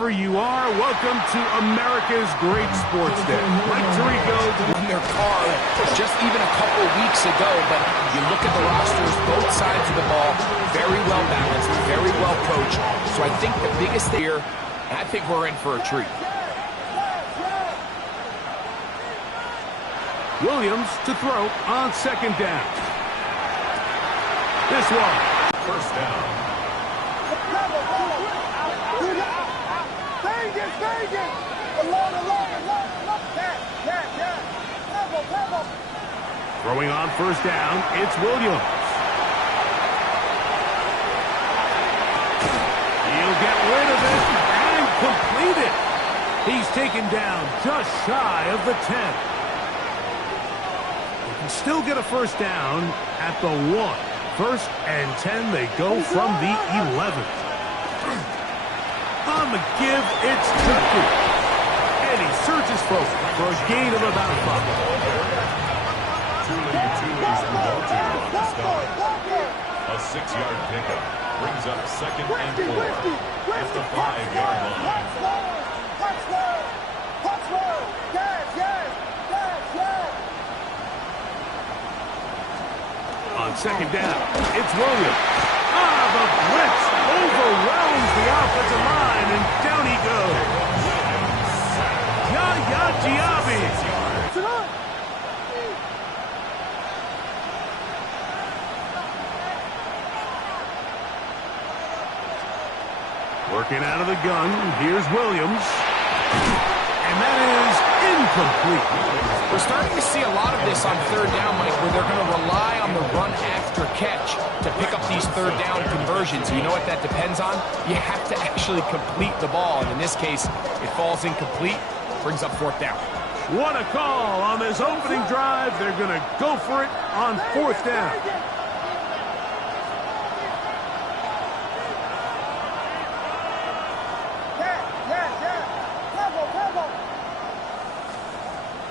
wherever you are, welcome to America's Great Sports Day. Mike Tirico in their car just even a couple weeks ago, but you look at the rosters, both sides of the ball, very well balanced, very well coached. So I think the biggest thing here, I think we're in for a treat. Williams to throw on second down. This one. First down. Throwing on first down, it's Williams. He'll get rid of it and complete it. He's taken down just shy of the 10. He can still get a first down at the 1. First and 10, they go from the 11th. On the give, it's Turkey. And he searches for a gain of about 5. A 6-yard pickup brings up second and 4 at the 5-yard line. On second down, it's Williams. The blitz overwhelms the offensive line, and down he goes. Yaya Diaby. Working out of the gun, here's Williams. And that is incomplete. We're starting to see a lot of this on third down, Mike, where they're going to rely on the run after catch to pick up these third down conversions. You know what that depends on? You have to actually complete the ball. And in this case, it falls incomplete, brings up fourth down. What a call on this opening drive. They're going to go for it on fourth down.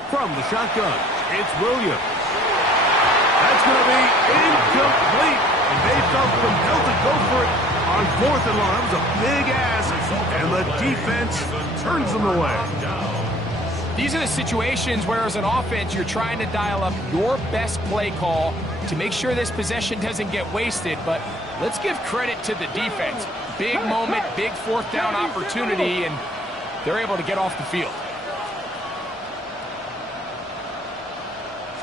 From the shotgun, it's Williams. That's going to be incomplete. And they felt compelled to go for it on fourth and long. That was a big ask, and the defense turns them away. These are the situations where, as an offense, you're trying to dial up your best play call to make sure this possession doesn't get wasted. But let's give credit to the defense. Big moment, big fourth down opportunity, and they're able to get off the field.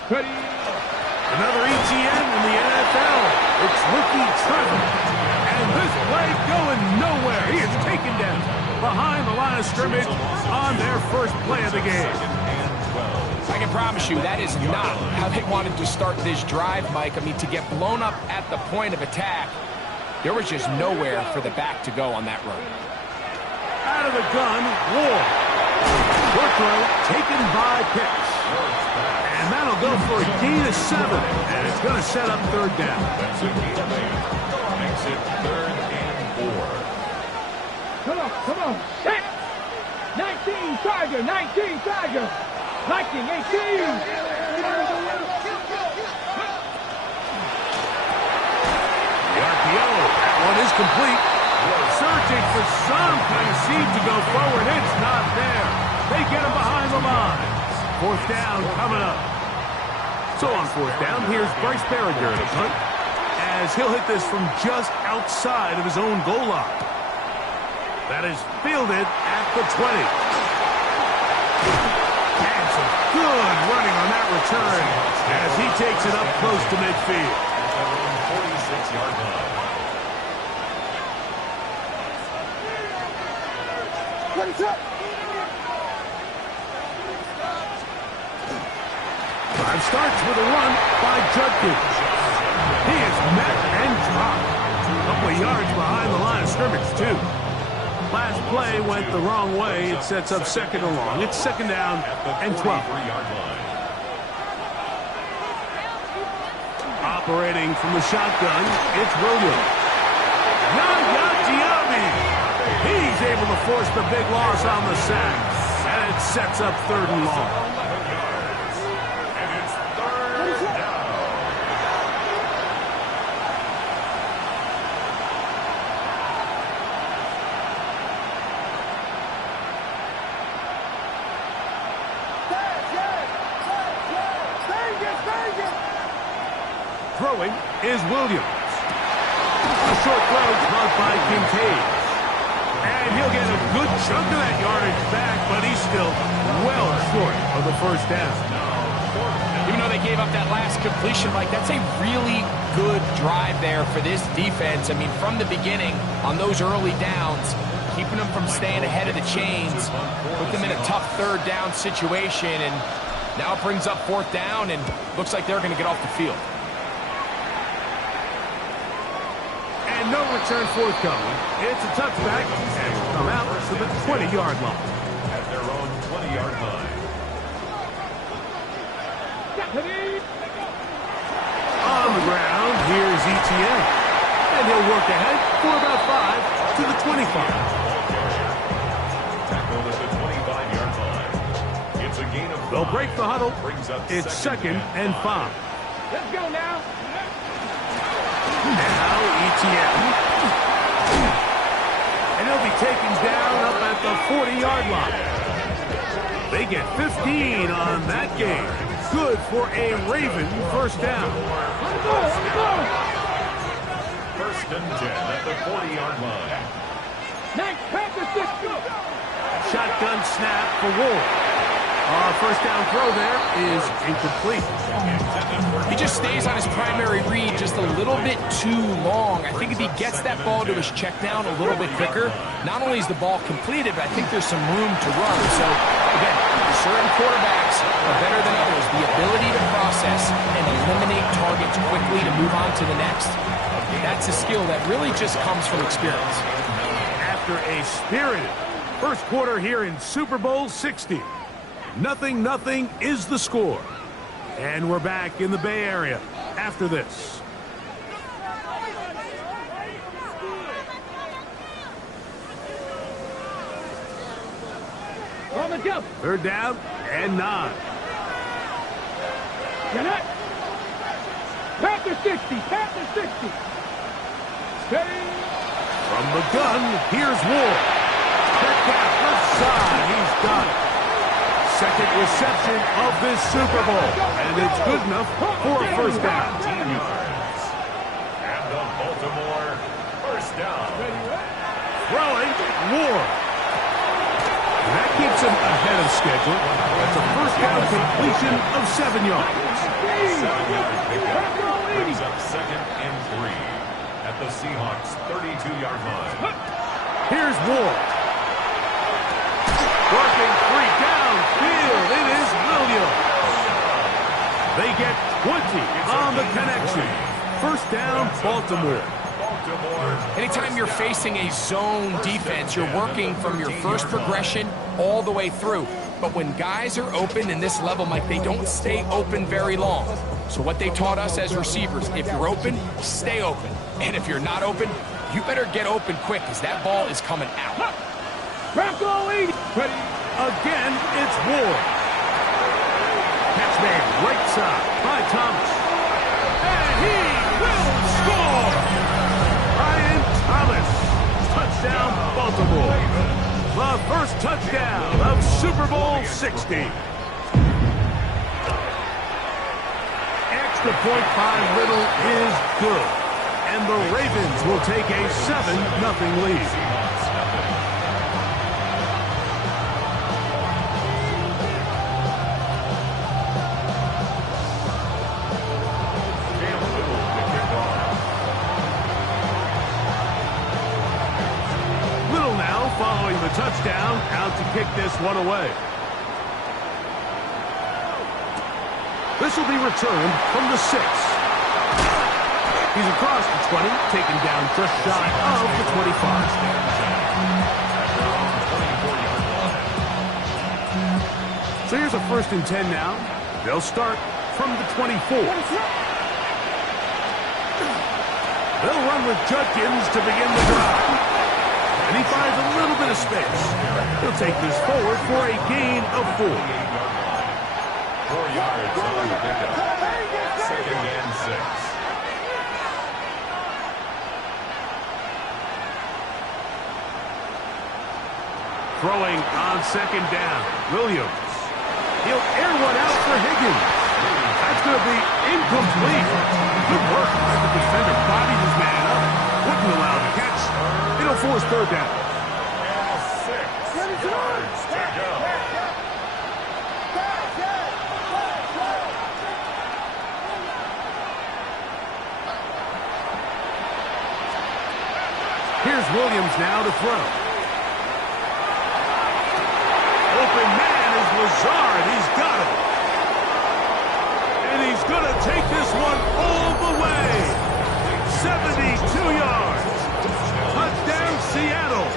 Ready. Another ETN in the NFL. It's rookie Trevor. And this play going nowhere. He is taken down behind the line of scrimmage on their first play of the game. I can promise you that is not how they wanted to start this drive, Mike. I mean, to get blown up at the point of attack, there was just nowhere for the back to go on that run. Out of the gun, Ward. Workload taken by Pitts. And that'll go for a gain of 7, and it's going to set up third down. That's a gain of 8. Makes it third and 4. Come on. Set. 19 Tiger, 19 Tiger. 19, 18. The RPO, that one is complete. Searching for some kind of seed to go forward. It's not there. They get him behind the line. Fourth down coming up. So on fourth down, here's Bryce Berringer to punt, as he'll hit this from just outside of his own goal line. That is fielded at the 20. And some good running on that return as he takes it up close to midfield. 46-yard line. Drive starts with a run by Judkins. He is met and dropped. A couple of yards behind the line of scrimmage, too. Last play went the wrong way. It sets up second and long. It's second down and 12. Operating from the shotgun, it's Williams. Yaya Diaby. He's able to force the big loss on the sack. And it sets up third and long. Throwing is Williams. A short throw caught by Kincaid. And he'll get a good chunk of that yardage back, but he's still well short of the first down. Even though they gave up that last completion, Mike, that's a really good drive there for this defense. I mean, from the beginning, on those early downs, keeping them from staying ahead of the chains, put them in a tough third down situation, and now it brings up fourth down, and looks like they're going to get off the field. And no return forthcoming. It's a touchback, and will come out to the 20-yard line. At their own 20-yard line. On the ground, here's ETN. And he'll work ahead for about 5 to the 25. Tackled at the 25-yard line. It's a gain of 5. They'll break the huddle. Brings up It's second and 5. Let's go now. Now ETN. And he'll be taken down up at the 40-yard line. They get 15 on that game. Good for a Raven first down. First and 10 at the 40-yard line. Nice Panthers, let's go. Shotgun snap for Ward. First down throw there is incomplete. He just stays on his primary read just a little bit too long. I think if he gets that ball to his check down a little bit quicker, not only is the ball completed, but I think there's some room to run. So, again, certain quarterbacks are better than others. The ability to process and eliminate targets quickly to move on to the next. That's a skill that really just comes from experience. After a spirited first quarter here in Super Bowl 60. 0-0 is the score. And we're back in the Bay Area after this. On the jump. Third down and 9. Get it. Panthers 60. Panthers 60. Steady. From the gun, here's Ward. Metcalf left side. He's got it. Second reception of this Super Bowl. And it's good enough for a first down. 10 yards. And the Baltimore first down. Throwing, Ward. That keeps him ahead of schedule. That's a first down completion of 7 yards. 7-yard pickup. Brings up second and 3 at the Seahawks 32-yard line. Here's Ward. Working free downfield. It is Williams. They get 20 on the connection. First down, Baltimore. Anytime you're facing a zone defense, you're working from your first progression all the way through. But when guys are open in this level, Mike, they don't stay open very long. So what they taught us as receivers, if you're open, stay open. And if you're not open, you better get open quick because that ball is coming out. Bronco 80. Ready. Again, it's Ward. Catch man, right side by Thomas. And he will score! Brian Thomas. Touchdown, Baltimore. The first touchdown of Super Bowl 60. Extra point by Little is good. And the Ravens will take a 7-0 lead. Following the touchdown, out to kick this one away. This will be returned from the 6. He's across the 20, taken down just shy of the 25. So here's a first and 10 now. They'll start from the 24. They'll run with Judkins to begin the drive. And he finds a little bit of space. He'll take this forward for a gain of 4. 4 yards on the pickup. Second and 6. Throwing on second down. Williams. He'll air one out for Higgins. That's going to be incomplete. Good work by the defender. Bodied his man up. Wouldn't allow the catch. It'll force third down. And 6 yards to go. Here's Williams now to throw. Open man is Lazard. He's got it. And he's going to take this one all the way. 72 yards. Touchdown, Seattle.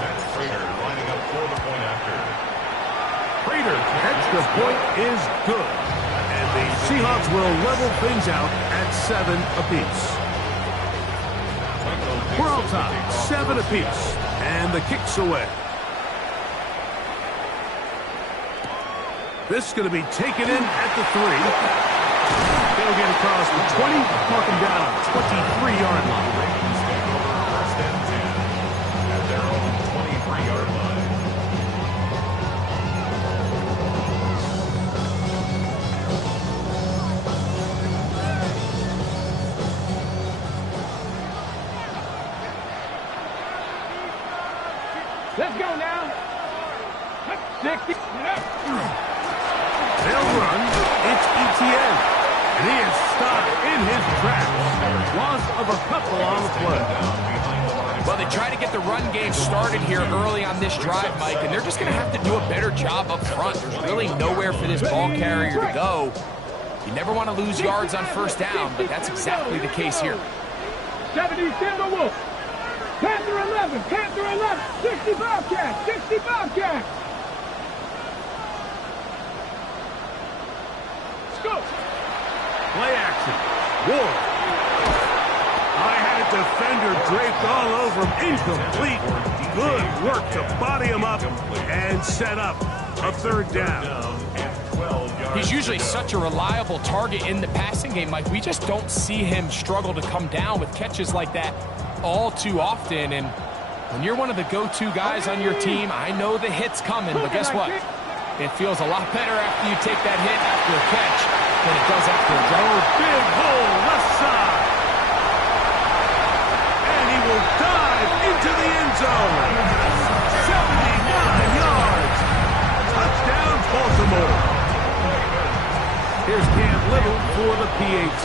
That's Prater lining up for the point after. Prater's extra point is good. And the Seahawks will level things out at 7 apiece. We're on top, 7 apiece. And the kick's away. This is going to be taken in at the 3. They'll get across the 20, mark them down on the 23-yard line. Ravens take over first and 10 at their own 23-yard line. Let's go now. 60. They'll run. It's ETN. And he is stopped in his tracks. Loss of a couple on the play. Well, they try to get the run game started here early on this drive, Mike, and they're just going to have to do a better job up front. There's really nowhere for this ball carrier to go. You never want to lose yards on first down, but that's exactly the case here. 70 Timberwolves. Panther 11. Panther 11. 60 Bobcats. 60 Bobcats. Let's go. Play action. Ward. I had a defender draped all over him. Incomplete. Good work to body him up and set up a third down. He's usually such a reliable target in the passing game, Mike. We just don't see him struggle to come down with catches like that all too often. And when you're one of the go-to guys on your team, I know the hit's coming, but guess what? It feels a lot better after you take that hit after a catch than it does after a drop. Big hole left side. And he will dive into the end zone. 79 yards. Touchdown, Baltimore. Here's Cam Little for the PAT.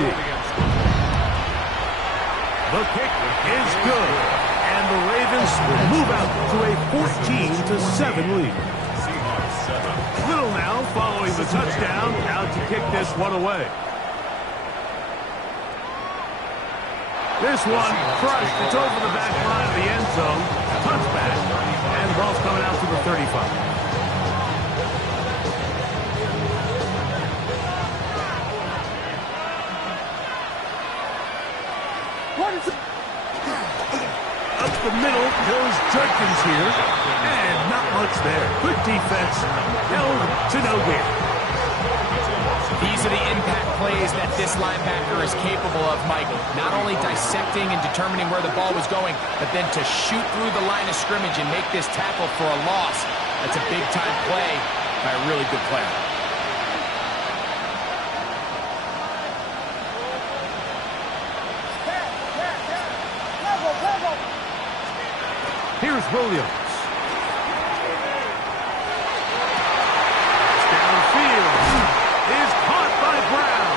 The kick is good. And the Ravens will move out to a 14-7 lead. Little now following the touchdown, out to kick this one away. This one crushed. It's over the back line of the end zone. Touchback. And the ball's coming out to the 35. Up the middle goes Judkins here. And not much there. Good defense. Held to no gain. These are the impact plays that this linebacker is capable of, Mike. Not only dissecting and determining where the ball was going, but then to shoot through the line of scrimmage and make this tackle for a loss. That's a big-time play by a really good player. Here's Williams. Downfield is caught by Brown.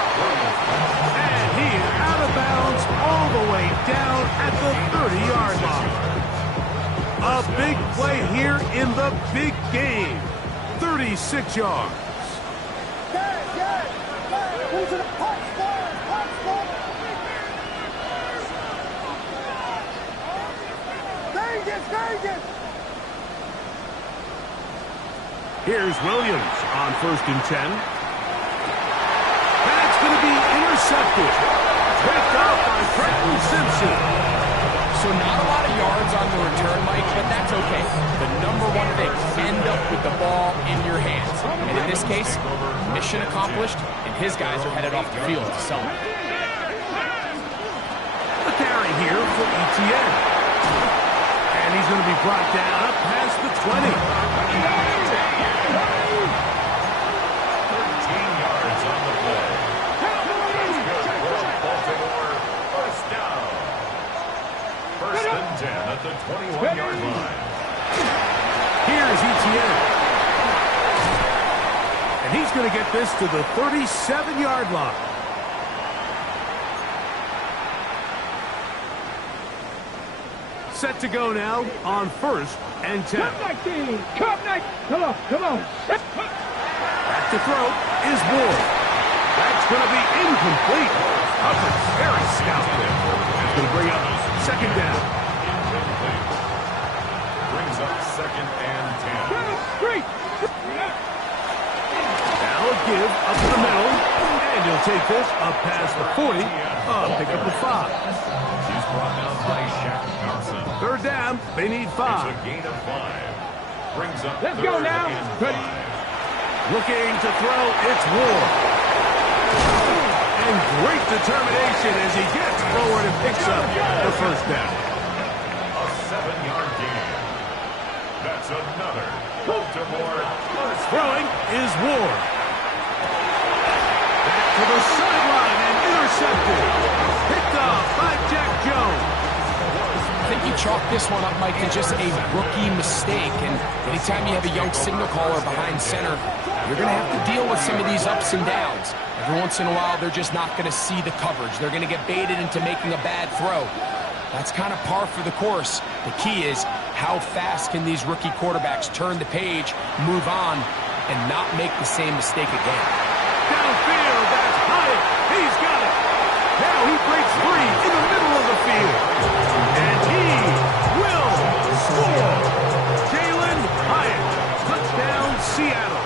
And he is out of bounds all the way down at the 30-yard line. A big play here in the big game. 36 yards. Here's Williams on 1st and 10. That's going to be intercepted. Picked off by Preston Simpson. So not a lot of yards on the return, Mike, but that's okay. The number one thing, end up with the ball in your hands. And in this case, mission accomplished, and his guys are headed off the field to celebrate. The carry here for ETN. And he's going to be brought down up past the 20. 13 yards on the play. has ETN. And he's going to get this to the 37-yard line. Set to go now on 1st and 10. Come 19. Come 19. Come on. Come on. Back to throw is Ward. That's going to be incomplete. Coverage very stout there. That's going to bring up 2nd down. Incomplete. Brings up 2nd and 10. Straight. Now a give up to the middle. And he'll take this up past the 40. Pick up the 5. She's brought down by Shaq Carson. 3rd down. They need 5. It's a gain of 5. Brings up Let's go now. Ready. Looking to throw, it's Ward. And great determination as he gets forward and picks up the 1st down. A 7-yard gain. That's another Baltimore first. Throwing is Ward. Back to the sideline and intercepted. Picked off by Jack Jones. I think you chalk this one up, Mike, to just a rookie mistake. And anytime you have a young signal caller behind center, you're going to have to deal with some of these ups and downs. Every once in a while, they're just not going to see the coverage. They're going to get baited into making a bad throw. That's kind of par for the course. The key is how fast can these rookie quarterbacks turn the page, move on, and not make the same mistake again. Downfield, that's Hyatt. He's got it. Now he breaks free in the middle of the field. And he will score. Jalen Hyatt. Touchdown, Seattle.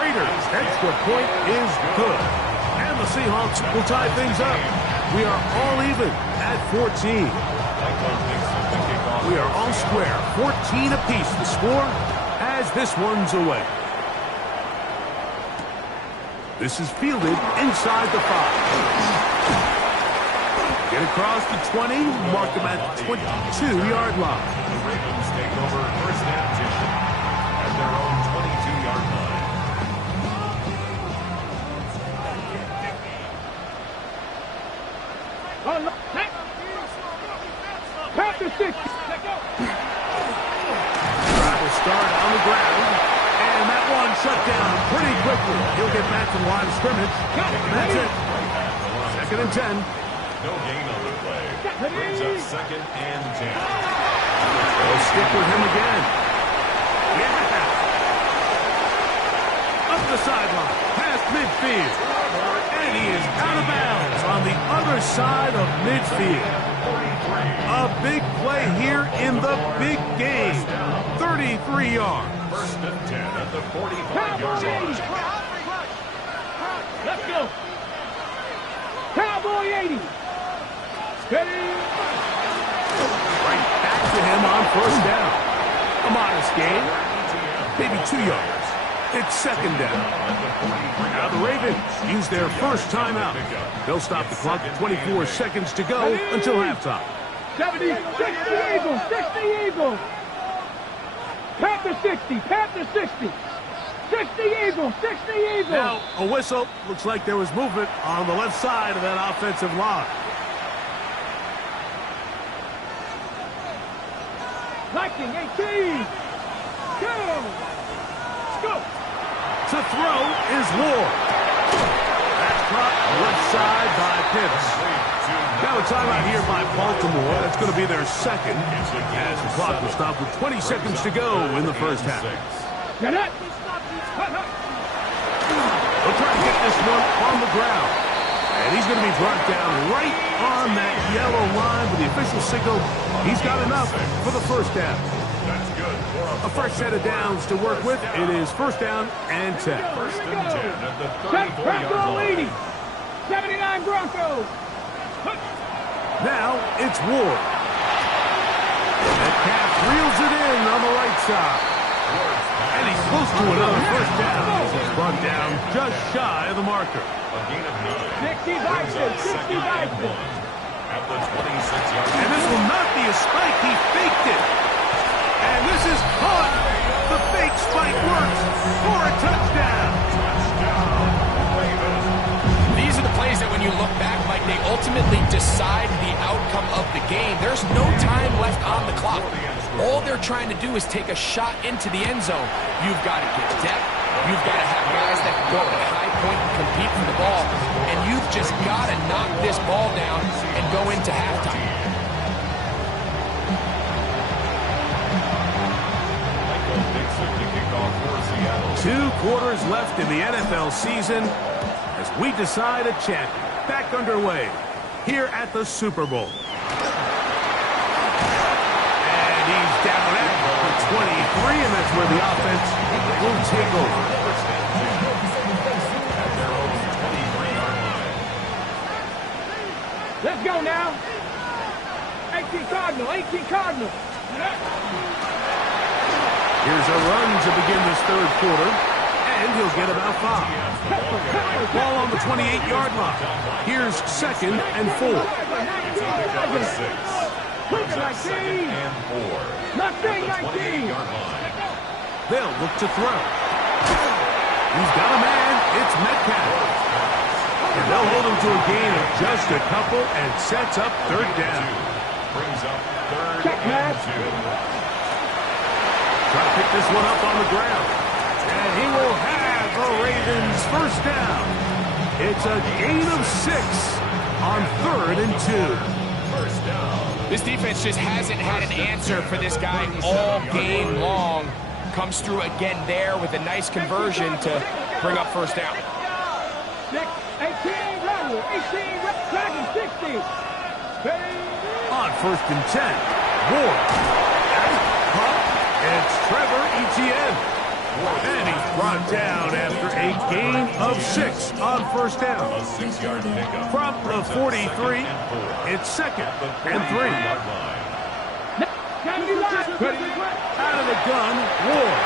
Raiders' extra point is good. And the Seahawks will tie things up. We are all even at 14. We are all square. 14 apiece the score as this one's away. This is fielded inside the 5. Get across the 20, mark them at the 22-yard line. The Ravens take over 1st and 10 at their own 22-yard line. Pass to 6. Try to start on the ground. And that one shut down pretty quickly. He'll get back to the line of scrimmage. That's it. 2nd and 10. No gain on the play. Brings up 2nd and 10. They'll stick with him again. Yeah. Up the sideline. Past midfield. And he is out of bounds on the other side of midfield. A big play here in the big game. 33 yards. 1st and 10 at the 45-yard line. Let's go. Cowboy 80. Steady. Right back to him on 1st down. A modest gain. Maybe 2 yards. It's 2nd down. Now the Ravens use their first timeout. They'll stop the clock at 24 seconds to go until halftime. 70, 60 Eagles, 60 Eagles. Panther 60, Panther 60. 60 Eagles, 60 Eagles. Now a whistle. Looks like there was movement on the left side of that offensive line. 19, 18. Go. Let's go. To throw is Ward. That's caught left side by Pitts. Now a timeout here by Baltimore. That's going to be their 2nd. As the clock will stop with 20 seconds to go in the 1st half. Get it. They'll try to get this one on the ground. And he's going to be brought down right on that yellow line with the official signal. He's got enough for the 1st down. That's good. A fresh set of downs to work with. It is 1st down and 10. 1st and 10 at the 34-yard Bronco line. 80. 79 Broncos. Now it's Ward. That calf reels it in on the right side. And he's close to another 1st down. He's brought down just shy of the marker. A gain of 9. 60 Vikings, 60 Vikings. At the 26-yard line. And this will not be a spike. He faked it. And this is caught. The fake spike works for a touchdown. These are the plays that when you look back, Mike, they ultimately decide the outcome of the game. There's no time left on the clock. All they're trying to do is take a shot into the end zone. You've got to get depth. You've got to have guys that can go to the high point and compete for the ball. And you've just got to knock this ball down and go into halftime. 2 quarters left in the NFL season as we decide a champion. Back underway here at the Super Bowl. And he's down at the 23, and that's where the offense will take over. Let's go now. 18 Cardinal, 18 Cardinal. Here's a run to begin this 3rd quarter, and he'll get about 5. Ball on the 28-yard line. Here's 2nd and 4. Second and 4. Nothing, 19. They'll look to throw. He's got a man. It's Metcalf. And they'll hold him to a gain of just a couple and sets up 3rd down. Brings up 3rd Check, and 2. Try to pick this one up on the ground. And he will have the Ravens 1st down. It's a gain of 6 on 3rd and 2. 1st down. This defense just hasn't had an answer for this guy all game long. Comes through again there with a nice conversion to bring up 1st down. 18, Raul, 18, Dragon, 60. On 1st and 10. Ward. It's Trevor Etienne. And he's brought down after a gain of 6 on 1st down. A 6-yard pickup. From the 43, it's 2nd and 3. Out of the gun, Ward.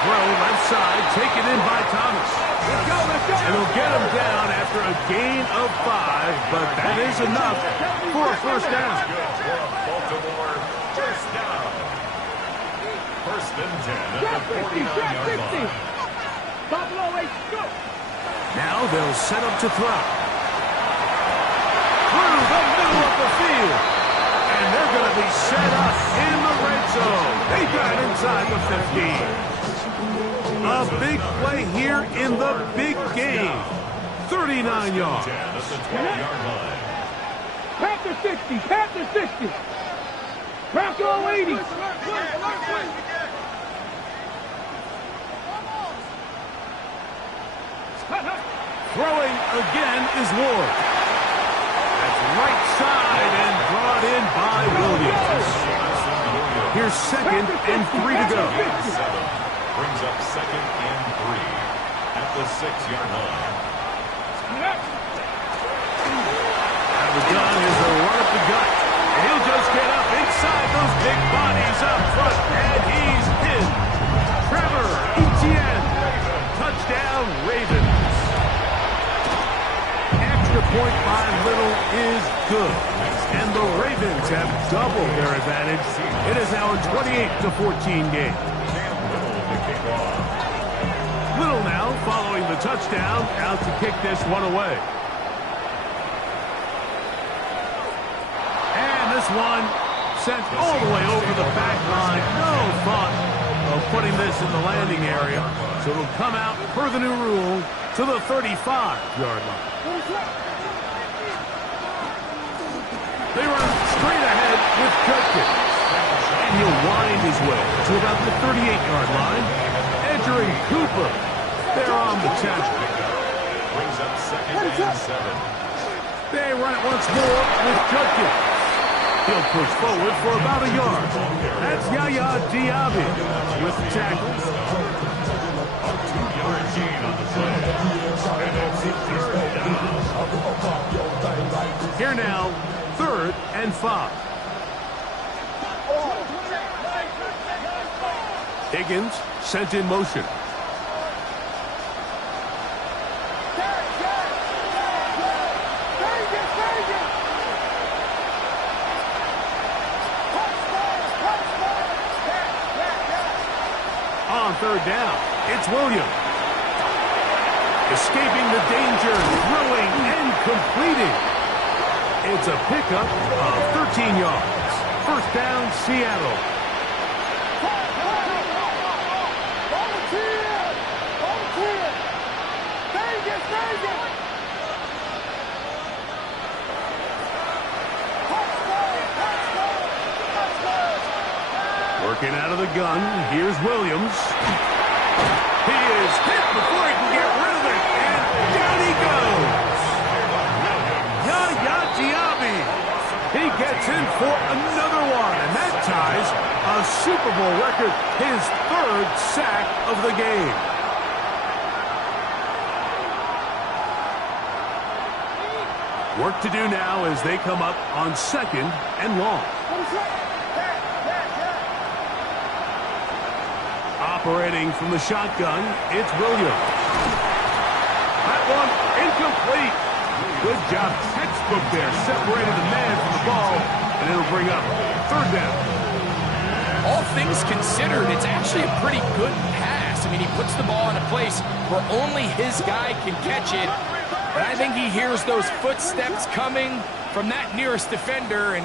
Throw left side, taken in by Thomas. Let's go. And he'll get him down after a gain of 5, but that is enough for a 1st down. Baltimore 1st down. 1st and 10 at the 49-yard line. Buffalo 8, go. Now they'll set up to throw. Through the middle of the field. And they're going to be set up in the red zone. They got it inside the 15. A big play here in the big game. 39 yards. 10 at the 20-yard line. Panther 60, Panther 60. Bronco 80. Throwing again is Ward. That's right side and brought in by Williams. Here's 2nd and 3 to go. Brings up 2nd and 3 at the 6-yard line. Out of the gun is a run up the gut. And he'll just get up inside those big bodies up front. And he's in. Trevor Etienne. Touchdown, Ravens. Extra point by Little is good. And the Ravens have doubled their advantage. It is now a 28-14 game. Little now following the touchdown, out to kick this one away. And this one sent all the way over the back line. No thought of putting this in the landing area. So it'll come out per the new rule to the 35-yard line. They run straight ahead with Judkins. And he'll wind his way to about the 38-yard line. Entering Cooper. They're on the 10. Brings up 2nd and 7. They run it once more with Judkins. He'll push forward for about a yard. That's Yaya Diaby with the tackle. A 2-yard gain on the play. And it's a 3rd down. Here now, 3rd and 5. Higgins sent in motion. On 3rd down, it's Williams. Escaping the danger, throwing and completing. It's a pickup of 13 yards. First down, Seattle. Working out of the gun, here's Williams. He is hit before he can get rid of it, and down he goes. Yaya Diaby. He gets in for another one, and that ties a Super Bowl record, his third sack of the game. Work to do now as they come up on 2nd and long. Operating from the shotgun, it's Williams. That one incomplete. Good job, textbook there. Separated the man from the ball, and it'll bring up 3rd down. All things considered, it's actually a pretty good pass. I mean, he puts the ball in a place where only his guy can catch it. But I think he hears those footsteps coming from that nearest defender, and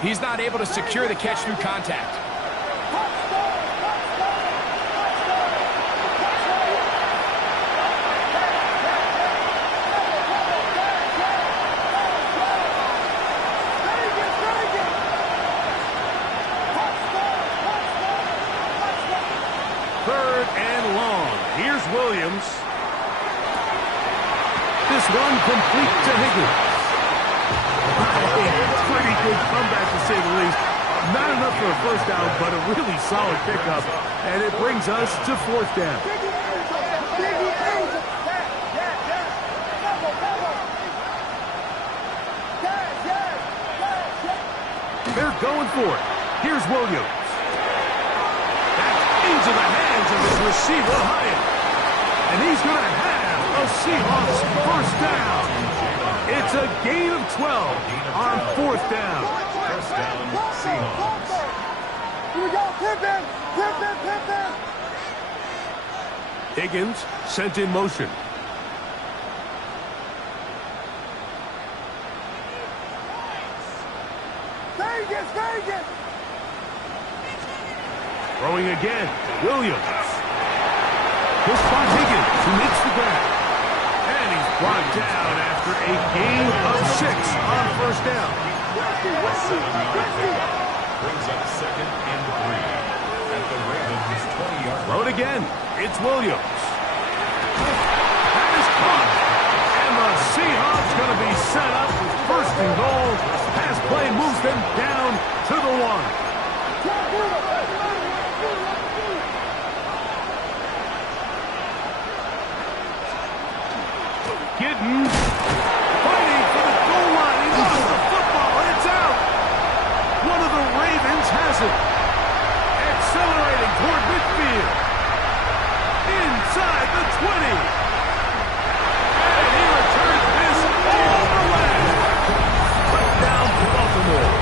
he's not able to secure the catch through contact. Williams. This one complete to Higgins. Pretty good comeback to say the least. Not enough for a first down, but a really solid pickup. And it brings us to 4th down. They're going for it. Here's Williams. That's into the hands of his receiver, Hyatt. And he's going to have a Seahawks first down. It's a gain of 12 on 4th down. First down, Seahawks. Here we go, pivot. Higgins sent in motion. Vegas. Throwing again, Williams. This spot Higgins, who makes the grab. And he's brought down after a gain of 6 on 1st down. Brings up 2nd and 3. At the Ravens' 20-yard. Throw it again. It's Williams. That is caught. And the Seahawks going to be set up with 1st and goal. Pass play moves them down to the 1. Giddens fighting for the goal line. He lost the football, and it's out. One of the Ravens has it. Accelerating toward midfield. Inside the 20. And he returns this all the way. Touchdown to Baltimore.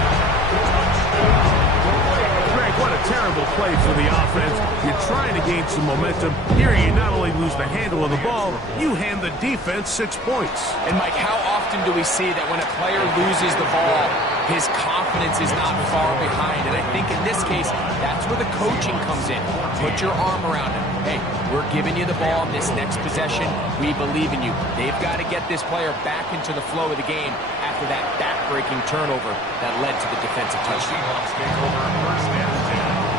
Greg, what a terrible play for the offense. You're trying to gain some momentum. Here you not only lose the handle of the ball, you hand the defense 6 points. And Mike, how often do we see that when a player loses the ball, his confidence is not far behind? And I think in this case, that's where the coaching comes in. Put your arm around him. Hey, we're giving you the ball in this next possession. We believe in you. They've got to get this player back into the flow of the game after that back-breaking turnover that led to the defensive touchdown. Seahawks take over 1st and 10.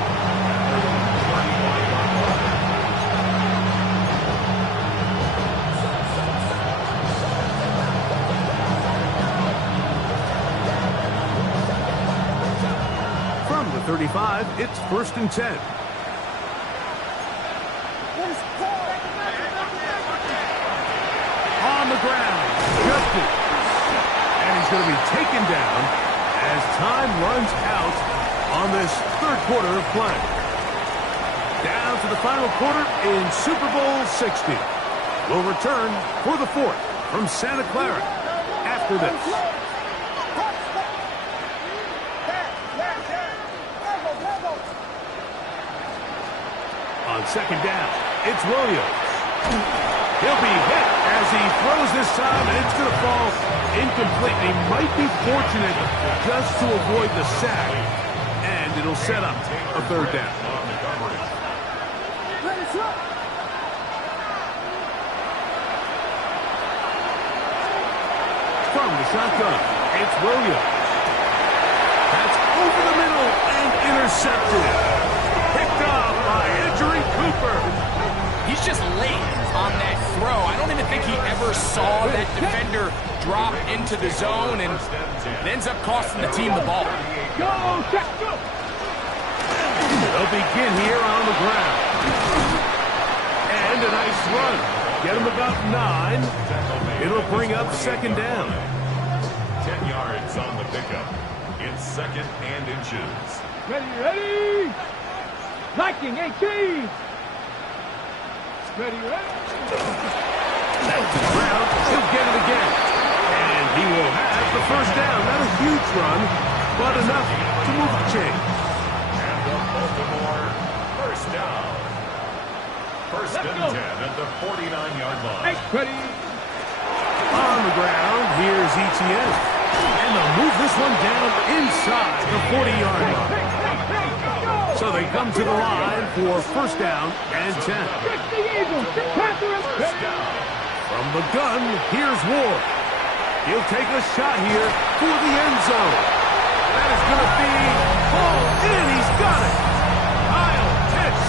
From the 35, it's 1st and 10. On the ground, Justin. And he's going to be taken down as time runs out on this 3rd quarter of play. Down to the final quarter in Super Bowl 60. We'll return for the 4th from Santa Clara after this. On 2nd down, it's Williams. He'll be hit as he throws this time, and it's going to fall incomplete. He might be fortunate just to avoid the sack, and it'll set up a third down. From the shotgun, it's Williams. That's over the middle and intercepted. Picked up by Edgerrin Cooper. He's just late on that throw. I don't even think he ever saw that defender drop into the zone, and it ends up costing the team the ball. Go, Jack, go! They'll begin here on the ground. And a nice run. Get him about 9. It'll bring up second down. 10 yards on the pickup. It's second and inches. Ready, ready! Liking 18! Ready, ready! That's the ground. He'll get it again. And he will have the first down. Not a huge run, but enough to move the chain. And the Baltimore first down. First and 10 at the 49-yard line. Hey, ready! On the ground, here's Etienne. And they'll move this one down inside the 40-yard line. So they come to the line for first down and 10. Check the Eagles! Panther him! From the gun, here's Ward. He'll take a shot here for the end zone. That is going to be hauled in. He's got it. Kyle Pitts.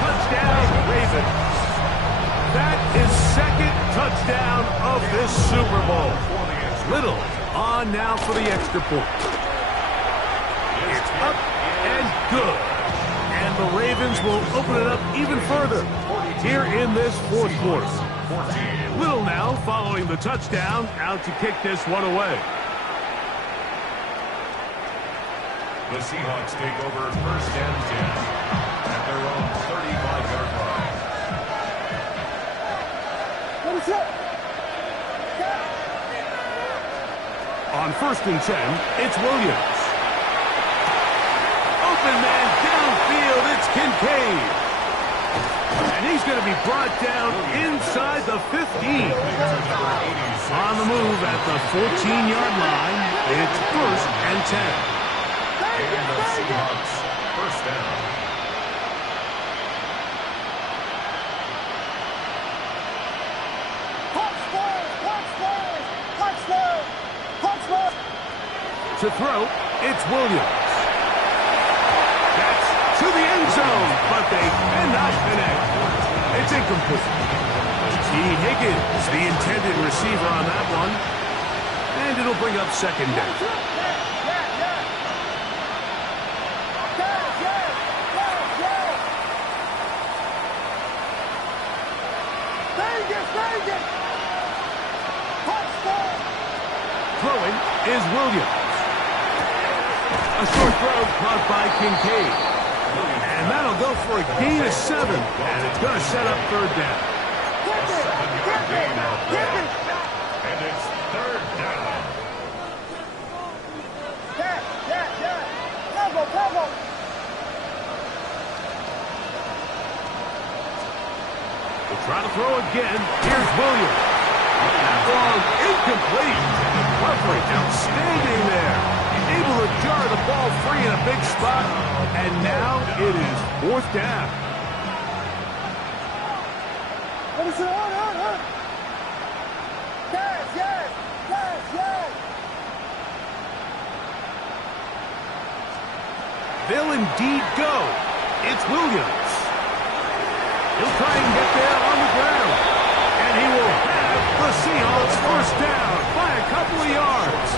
Touchdown, Ravens. That is second touchdown of this Super Bowl. Little on now for the extra point. It's up and good. And the Ravens will open it up even further here in this fourth quarter. Little now following the touchdown, out to kick this one away. The Seahawks take over first and 10 at their own 35-yard line. On first and 10, it's Williams. Open man downfield, it's Kincaid. And he's going to be brought down inside the 15. On the move at the 14-yard line, it's first and 10. And the Seahawks first down. To throw, it's Williams. That's to the end zone, but they cannot connect. It's incomplete. T. Higgins, the intended receiver on that one. And it'll bring up second down. Throwing is Williams. A short throw caught by Kincaid. And that'll go for a gain of 7. And it's going to set up third down. And it's third down. We'll try to throw again. Here's Williams. Long, incomplete. Coverage outstanding there. Able to jar the ball free in a big spot. And now it is fourth down. They'll indeed go. It's Williams. He'll try and get there on the ground. And he will have the Seahawks first down by a couple of yards.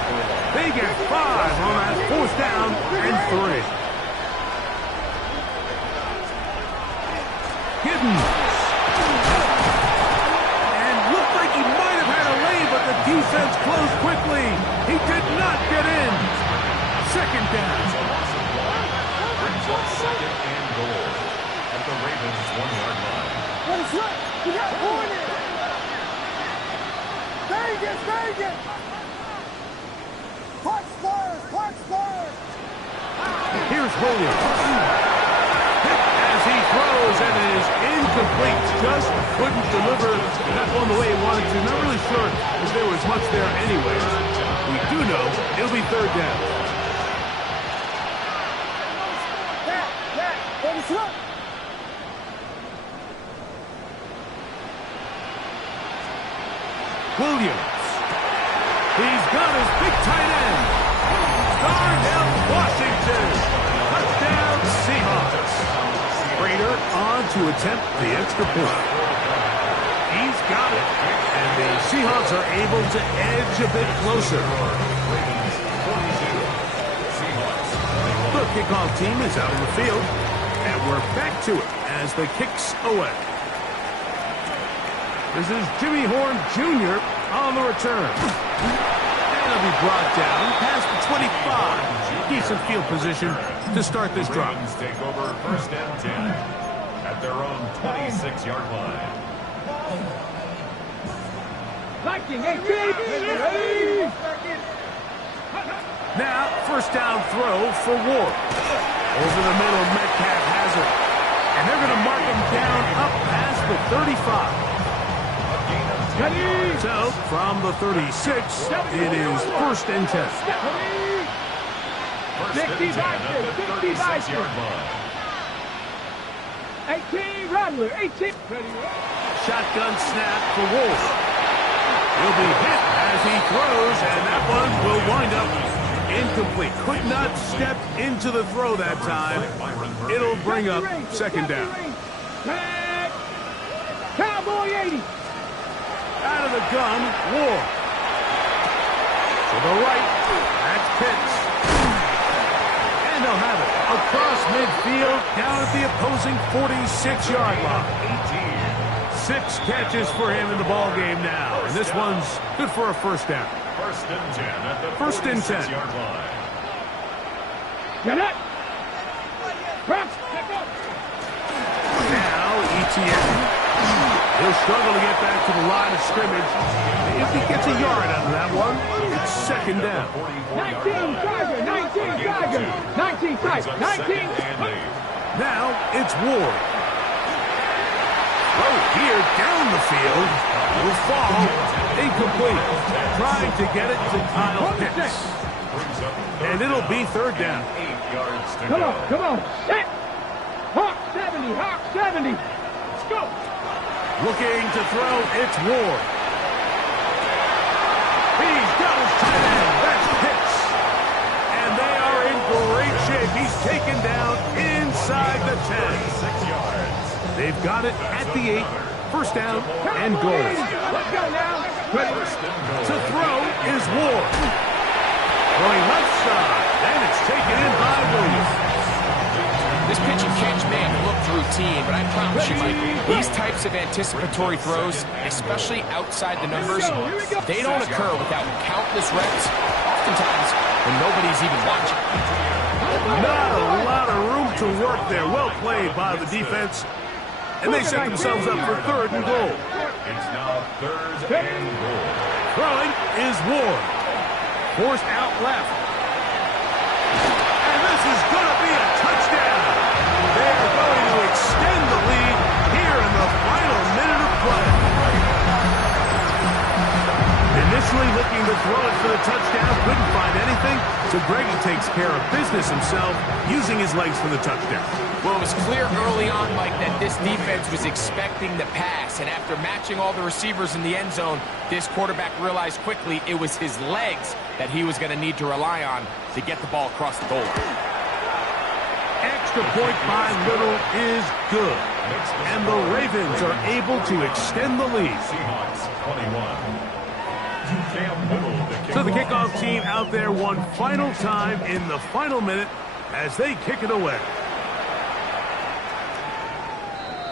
They get 5 on that fourth down and 3. Giddens. And looked like he might have had a lane, but the defense closed quickly. He did not get in. Second down. Brings up second and goal at the Ravens' 1-yard line. We got corner. Vegas. Here's Williams. Hit as he throws, and it is incomplete. incomplete. Just couldn't deliver that one the way he wanted to. Not really sure if there was much there anyways. We do know it'll be third down. Williams. He's got his big tight end. Darnell Washington. Touchdown Seahawks. Prater on to attempt the extra point. He's got it. And the Seahawks are able to edge a bit closer. The kickoff team is out on the field. And we're back to it as the kick's away. This is Jimmy Horn Jr. on the return. And he'll be brought down past the 25. Decent field position to start this drive. Take over first and 10 at their own 26-yard line. Now, first down throw for Ward. Over the middle, Metcalf has it. And they're going to mark him down up past the 35. So, from the 36, it is first and 10. 36-yard line. 18, Rattler, 18. Shotgun snap for Wolf. He'll be hit as he throws, and that one will wind up incomplete. Could not step into the throw that time. It'll bring up second down. Cowboy 80. Out of the gun, Ward. To the right, that's Pitts. And they'll have it across midfield, down at the opposing 46-yard line. 6 catches for him in the ball game now. And this one's good for a first down. First and 10 at the First and 10. 46-yard line. Get it. Now, ETN. He'll struggle to get back to the line of scrimmage. If he gets a yard out of that one, it's second down. 19 Tiger, 19 Tiger, 19 Tiger, 19. Now it's Ward. Throw here down the field. Will fall. Incomplete. Trying to get it to Kyle Pitts. And it'll be third down. 8 yards to Come go. on, come on. Set. Hawk 70, Hawk 70. Let's go. Looking to throw, it's Ward. He's got his tight end. That's Pitts. And they are in great shape. He's taken down inside the 10. 6 yards. They've got it at the 8. First down and goal. Let's go now. To throw is Ward. Going left side. And it's taken in by Williams. This pitch and catch may have looked routine, but I promise you, Mike, these types of anticipatory throws, especially outside the numbers, they don't occur without countless reps, oftentimes when nobody's even watching. Not a lot of room to work there. Well played by the defense. And they set themselves up for third and goal. It's now third and goal. Throwing is Ward. Forced out left. And this is going to be a touchdown. They are going to extend the lead here in the final minute of play. Initially looking to throw it for the touchdown, couldn't find anything, so Greggy takes care of business himself, using his legs for the touchdown. Well, it was clear early on, Mike, that this defense was expecting the pass, and after matching all the receivers in the end zone, this quarterback realized quickly it was his legs that he was going to need to rely on to get the ball across the goal line. Extra point by Little is good. And the Ravens are able to extend the lead. Seahawks 21. So the kickoff team out there one final time in the final minute as they kick it away.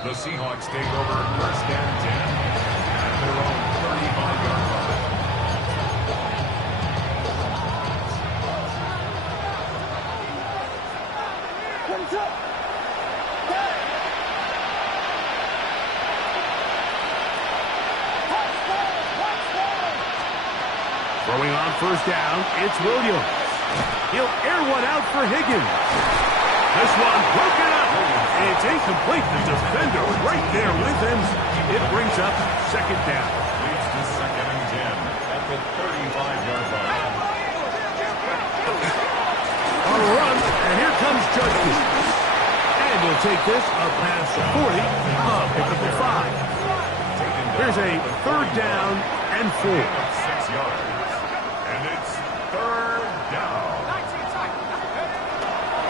The Seahawks take over first and 10 at their own 35-yard line. Throwing on first down, it's Williams. He'll air one out for Higgins. This one broken up. It's incomplete. The defender right there with him. It brings up second down. Leads to 2nd and 10 at the 35-yard line. A run, and here comes Judkins. And he'll take this up past the 40, pick up the 5. Here's a 3rd down and 4. 6 yards. And it's 3rd down.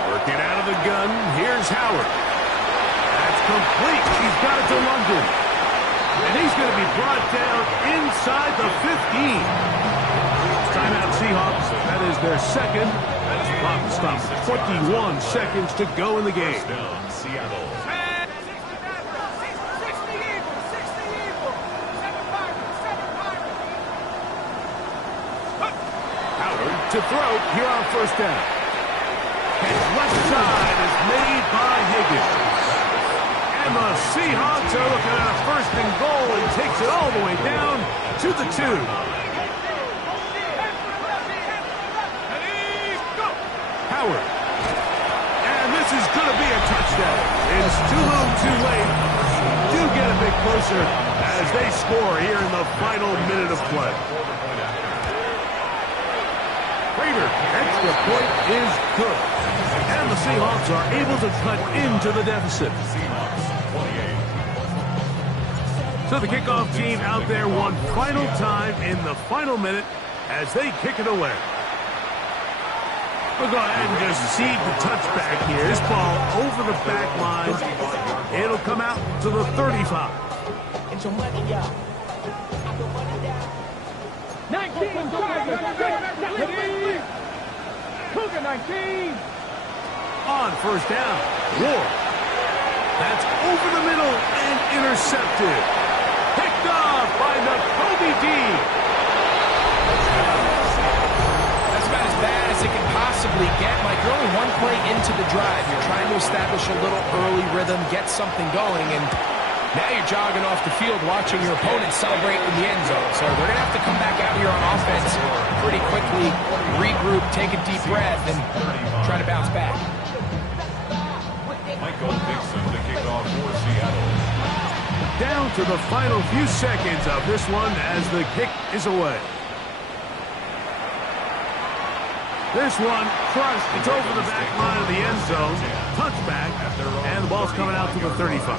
Working out of the gun, here's Howard. That's complete. He's got it to London. And he's going to be brought down inside the 15. Timeout Seahawks. That is their second. Clock stops 21 seconds to go in the game. Down, Seattle. Howard to throw here on 1st down. His left side is made by Higgins. And the Seahawks are looking at a 1st and goal and takes it all the way down to the 2. Howard. And this is going to be a touchdown. It's too little too late. Do get a bit closer as they score here in the final minute of play. Prater, extra point is good. And the Seahawks are able to cut into the deficit. So the kickoff team out there one final time in the final minute as they kick it away. We'll go ahead and just seed the touchback here. This ball over the back line. It'll come out to the 35. 19. On 1st down, Ward. That's over the middle and intercepted. Picked off by Nakobe Dean. That's about as bad as it can possibly get. Mike, you're only one play into the drive. You're trying to establish a little early rhythm, get something going, and now you're jogging off the field watching your opponent celebrate in the end zone. So they're going to have to come back out here on offense pretty quickly, regroup, take a deep breath, and try to bounce back. Michael Dixon to kick off for Seattle. Down to the final few seconds of this one as the kick is away. This one crushed. It's over the back line of the end zone. Touchback. And the ball's coming out to the 35.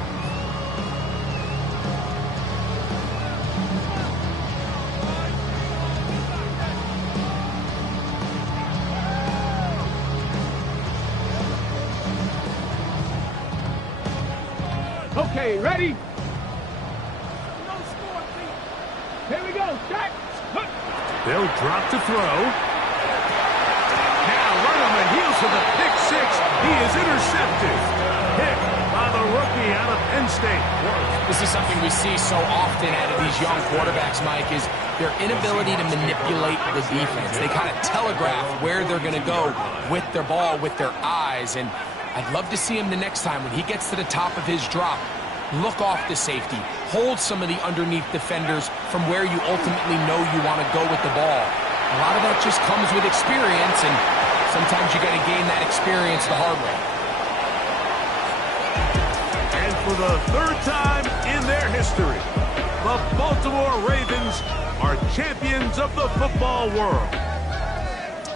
Okay, ready? Here we go. Set. They'll drop to throw. Now right on the heels of the pick 6. He is intercepted. Hit by the rookie out of Penn State. This is something we see so often out of these young quarterbacks, Mike, is their inability to manipulate the defense. They kind of telegraph where they're going to go with their ball, with their eyes, and I'd love to see him the next time when he gets to the top of his drop. Look off the safety. Hold some of the underneath defenders from where you ultimately know you want to go with the ball. A lot of that just comes with experience, and sometimes you got to gain that experience the hard way. And for the 3rd time in their history, the Baltimore Ravens are champions of the football world.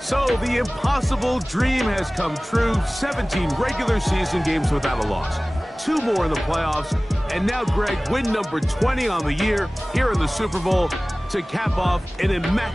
So the impossible dream has come true. 17 regular season games without a loss. 2 more in the playoffs. And now, Greg, win number 20 on the year here in the Super Bowl to cap off an immaculate